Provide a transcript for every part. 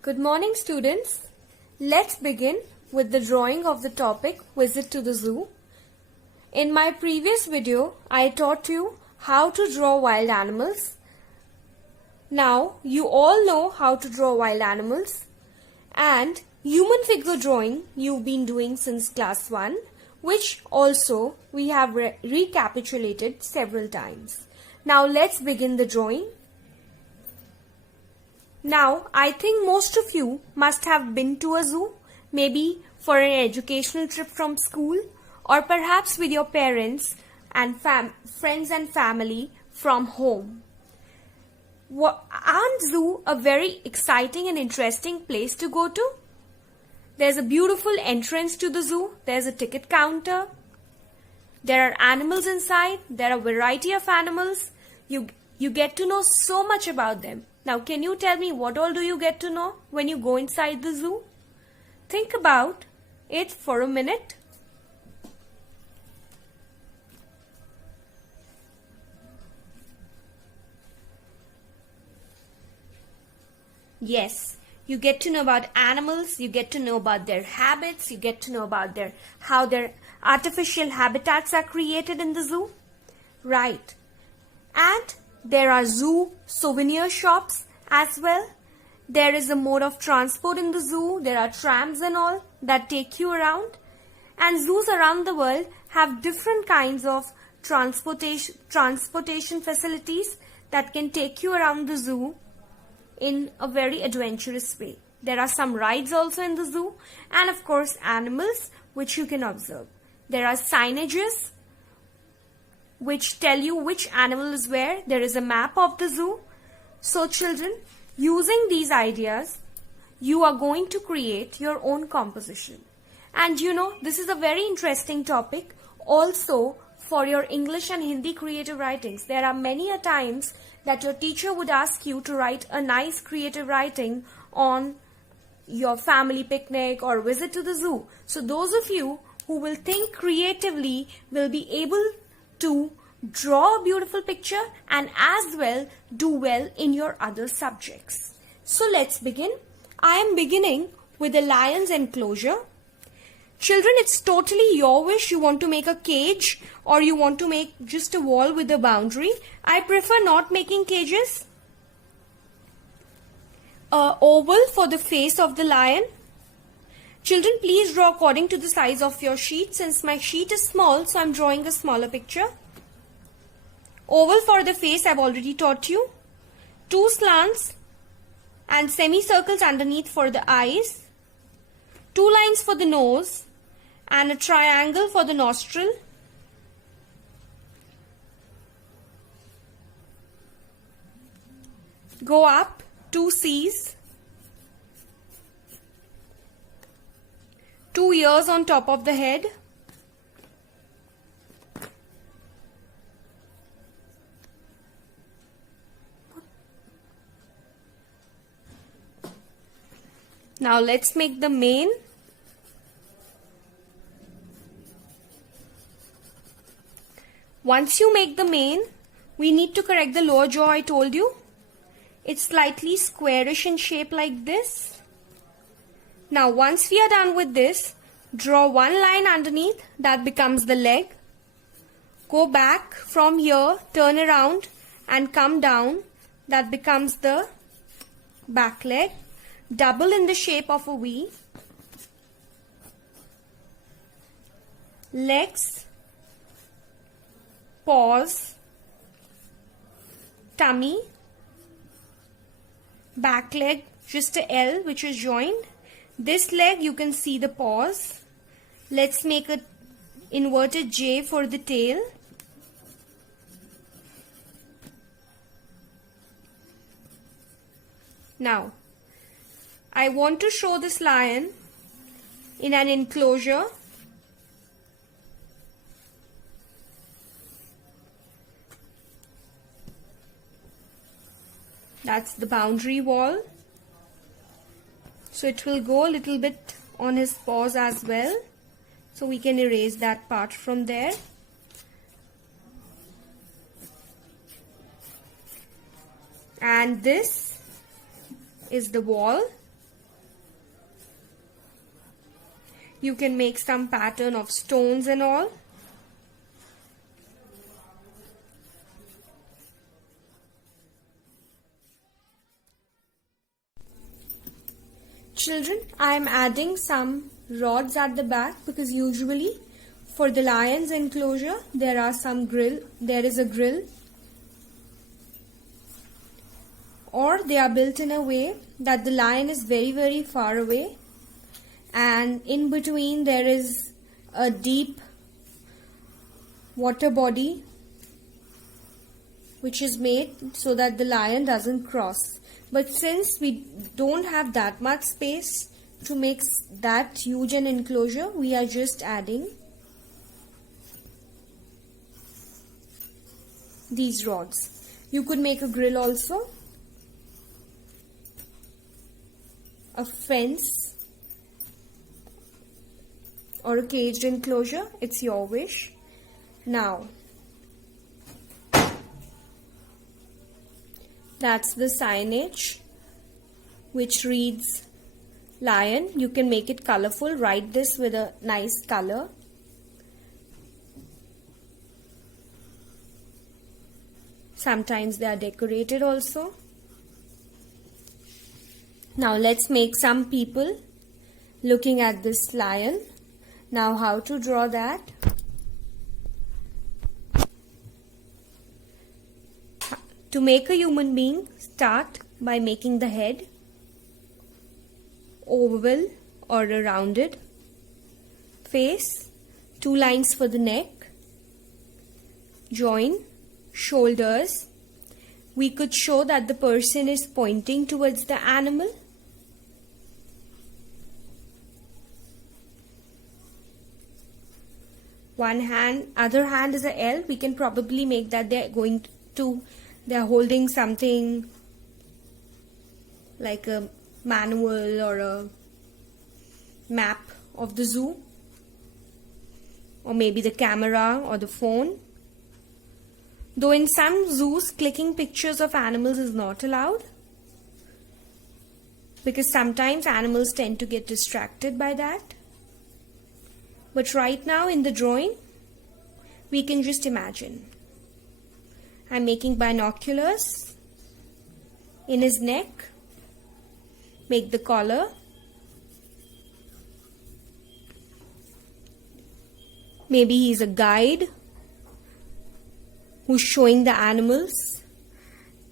Good morning, students. Let's begin with the drawing of the topic Visit to the Zoo. In my previous video, I taught you how to draw wild animals. Now, you all know how to draw wild animals, and human figure drawing you've been doing since class 1, which also we have recapitulated several times. Now, let's begin the drawing. Now, I think most of you must have been to a zoo, maybe for an educational trip from school, or perhaps with your parents and friends and family from home. Aren't zoo a very exciting and interesting place to go to? There's a beautiful entrance to the zoo. There's a ticket counter. There are animals inside. There are a variety of animals. You get to know so much about them. Now, can you tell me what all do you get to know when you go inside the zoo? Think about it for a minute. Yes, you get to know about animals, you get to know about their habits, you get to know about how their artificial habitats are created in the zoo. Right. And there are zoo souvenir shops as well. There is a mode of transport in the zoo. There are trams and all that take you around. And zoos around the world have different kinds of transportation facilities that can take you around the zoo in a very adventurous way. There are some rides also in the zoo, and of course animals which you can observe. There are signages which tell you which animal is where. There is a map of the zoo. So children, using these ideas, you are going to create your own composition. And you know, this is a very interesting topic also for your English and Hindi creative writings. There are many a times that your teacher would ask you to write a nice creative writing on your family picnic or visit to the zoo. So those of you who will think creatively will be able to draw a beautiful picture and as well do well in your other subjects. So let's begin. I am beginning with the lion's enclosure. Children, it's totally your wish. You want to make a cage or you want to make just a wall with a boundary. I prefer not making cages. A oval for the face of the lion. Children, please draw according to the size of your sheet. Since my sheet is small, so I'm drawing a smaller picture. Oval for the face I've already taught you. 2 slants and semicircles underneath for the eyes. 2 lines for the nose and a triangle for the nostril. Go up 2 C's. 2 ears on top of the head. Now let's make the mane. Once you make the mane, we need to correct the lower jaw I told you. It's slightly squarish in shape like this. Now once we are done with this, draw 1 line underneath, that becomes the leg. Go back from here, turn around and come down, that becomes the back leg. Double in the shape of a V. Legs, paws, tummy, back leg, just a L which is joined. This leg you can see the paws. Let's make a inverted J for the tail. Now, I want to show this lion in an enclosure. That's the boundary wall. So it will go a little bit on his paws as well. So we can erase that part from there. And this is the wall. You can make some pattern of stones and all. Children, I am adding some rods at the back because usually for the lion's enclosure there is a grill, or they are built in a way that the lion is very, very far away, and in between there is a deep water body which is made so that the lion doesn't cross. But since we don't have that much space to make that huge an enclosure, we are just adding these rods. You could make a grill also, a fence, or a caged enclosure. It's your wish. Now, that's the signage which reads lion. You can make it colorful. Write this with a nice color. Sometimes they are decorated also. Now let's make some people looking at this lion. Now how to draw that? To make a human being, start by making the head oval or a rounded face, 2 lines for the neck, join, shoulders. We could show that the person is pointing towards the animal. One hand, other hand is a L. We can probably make that they're holding something like a manual or a map of the zoo, or maybe the camera or the phone. Though in some zoos, clicking pictures of animals is not allowed, because sometimes animals tend to get distracted by that. But right now in the drawing, we can just imagine. I'm making binoculars in his neck, make the collar, maybe he's a guide who's showing the animals.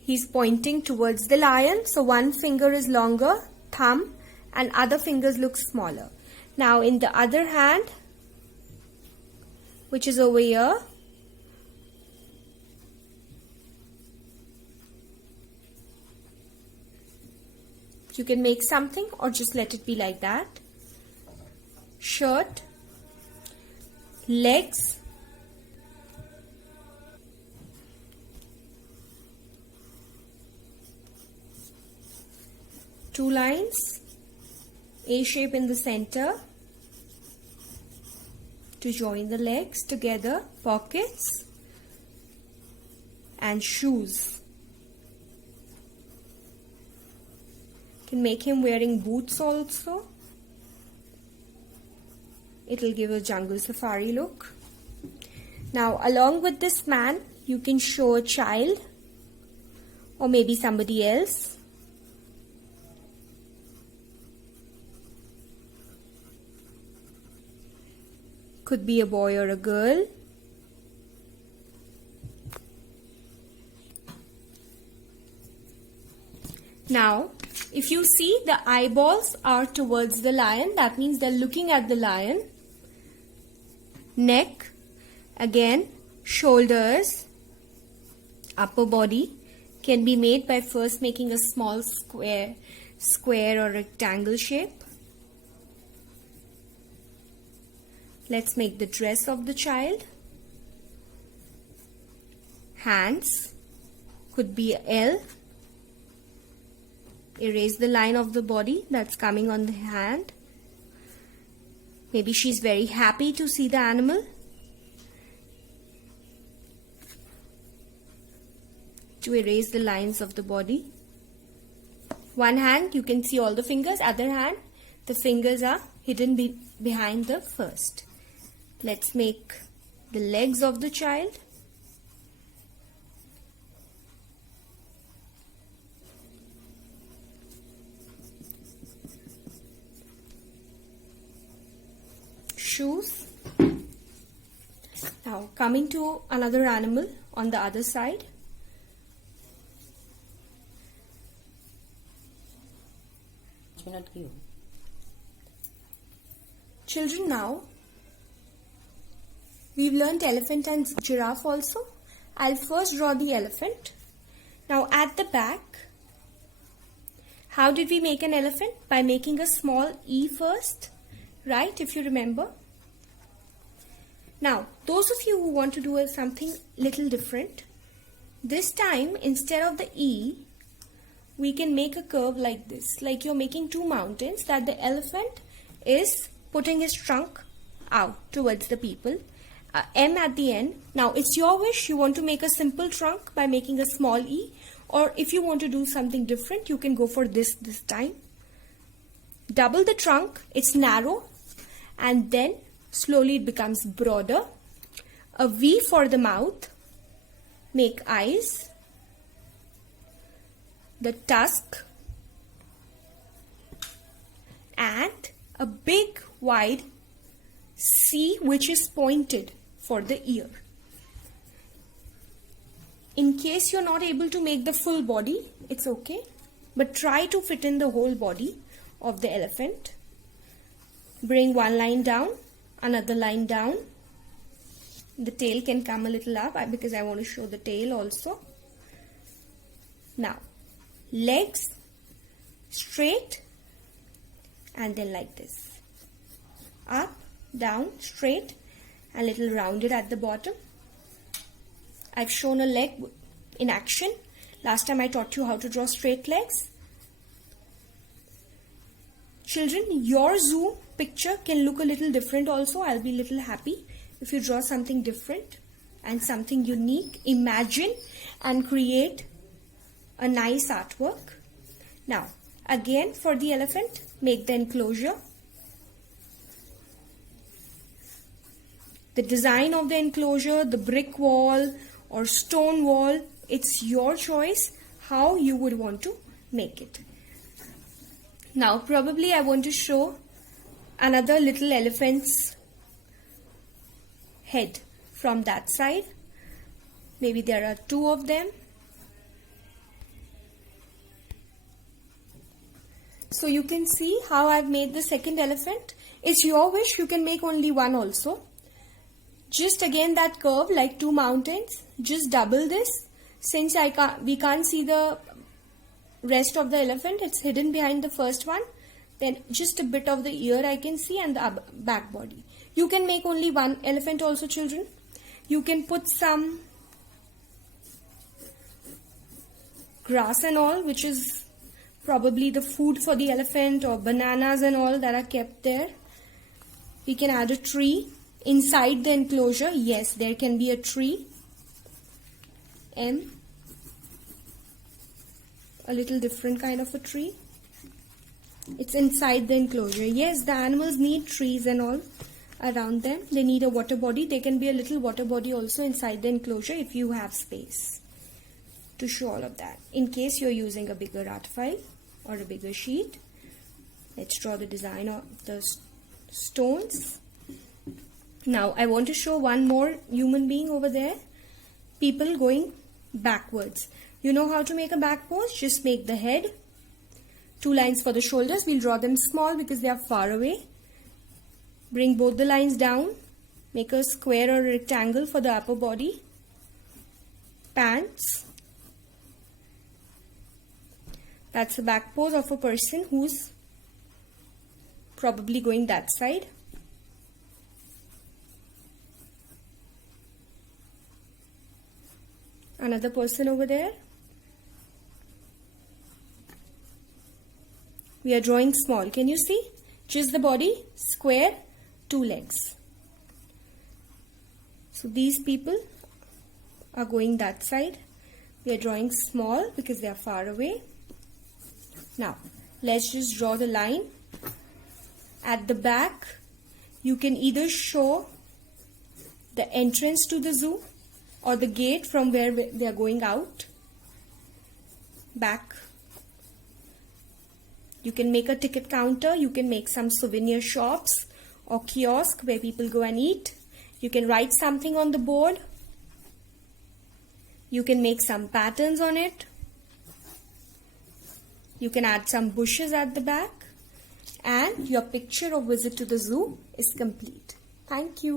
He's pointing towards the lion, so one finger is longer, thumb, and other fingers look smaller. Now in the other hand, which is over here, you can make something or just let it be like that. Shirt, legs, two lines, A shape in the center to join the legs together, pockets, and shoes. Can make him wearing boots also. It'll give a jungle safari look. Now along with this man, you can show a child or maybe somebody else. Could be a boy or a girl. Now, if you see the eyeballs are towards the lion, that means they're looking at the lion. Neck, again, shoulders, upper body can be made by first making a small square or rectangle shape. Let's make the dress of the child. Hands could be a L. Erase the line of the body that's coming on the hand. Maybe she's very happy to see the animal. To erase the lines of the body. One hand, you can see all the fingers. Other hand, The fingers are hidden behind the first. Let's make the legs of the child. Shoes. Now coming to another animal on the other side. Children, now we've learned elephant and giraffe also. I'll first draw the elephant. Now at the back, how did we make an elephant? By making a small E first, right? If you remember. Now, those of you who want to do something little different, this time instead of the E, we can make a curve like this, like you're making two mountains, that the elephant is putting his trunk out towards the people. M at the end. Now, it's your wish. You want to make a simple trunk by making a small E, or if you want to do something different, you can go for this time. Double the trunk, it's narrow, and then slowly it becomes broader. A V for the mouth. Make eyes. The tusk. And a big wide C which is pointed for the ear. In case you're not able to make the full body, it's okay. But try to fit in the whole body of the elephant. Bring one line down, another line down. The tail can come a little up because I want to show the tail also. Now, legs straight and then like this. Up, down, straight, and little rounded at the bottom. I've shown a leg in action. Last time I taught you how to draw straight legs. Children, your zoo picture can look a little different also. I'll be a little happy if you draw something different and something unique. Imagine and create a nice artwork. Now, again for the elephant, make the enclosure. The design of the enclosure, the brick wall or stone wall, it's your choice how you would want to make it. Now probably I want to show another little elephant's head from that side. Maybe there are two of them. So you can see how I've made the second elephant. It's your wish, you can make only one also. Just again that curve like two mountains, just double this. Since we can't see the rest of the elephant, it's hidden behind the first one. Then just a bit of the ear I can see and the back body. You can make only one elephant also, children. You can put some grass and all, which is probably the food for the elephant, or bananas and all that are kept there. We can add a tree inside the enclosure. Yes, there can be a tree. M. A little different kind of a tree. It's inside the enclosure. Yes, the animals need trees and all around them. They need a water body. There can be a little water body also inside the enclosure if you have space to show all of that. In case you're using a bigger art file or a bigger sheet, let's draw the design of the stones. Now I want to show one more human being over there. People going backwards. You know how to make a back pose? Just make the head. Two lines for the shoulders. We'll draw them small because they are far away. Bring both the lines down. Make a square or rectangle for the upper body. Pants. That's the back pose of a person who's probably going that side. Another person over there. We are drawing small. Can you see? Just the body, square, two legs. So these people are going that side. We are drawing small because they are far away. Now, let's just draw the line At the back, you can either show the entrance to the zoo or the gate from where they are going out. Back. You can make a ticket counter. You can make some souvenir shops or kiosk where people go and eat. You can write something on the board. You can make some patterns on it. You can add some bushes at the back. And your picture or visit to the zoo is complete. Thank you.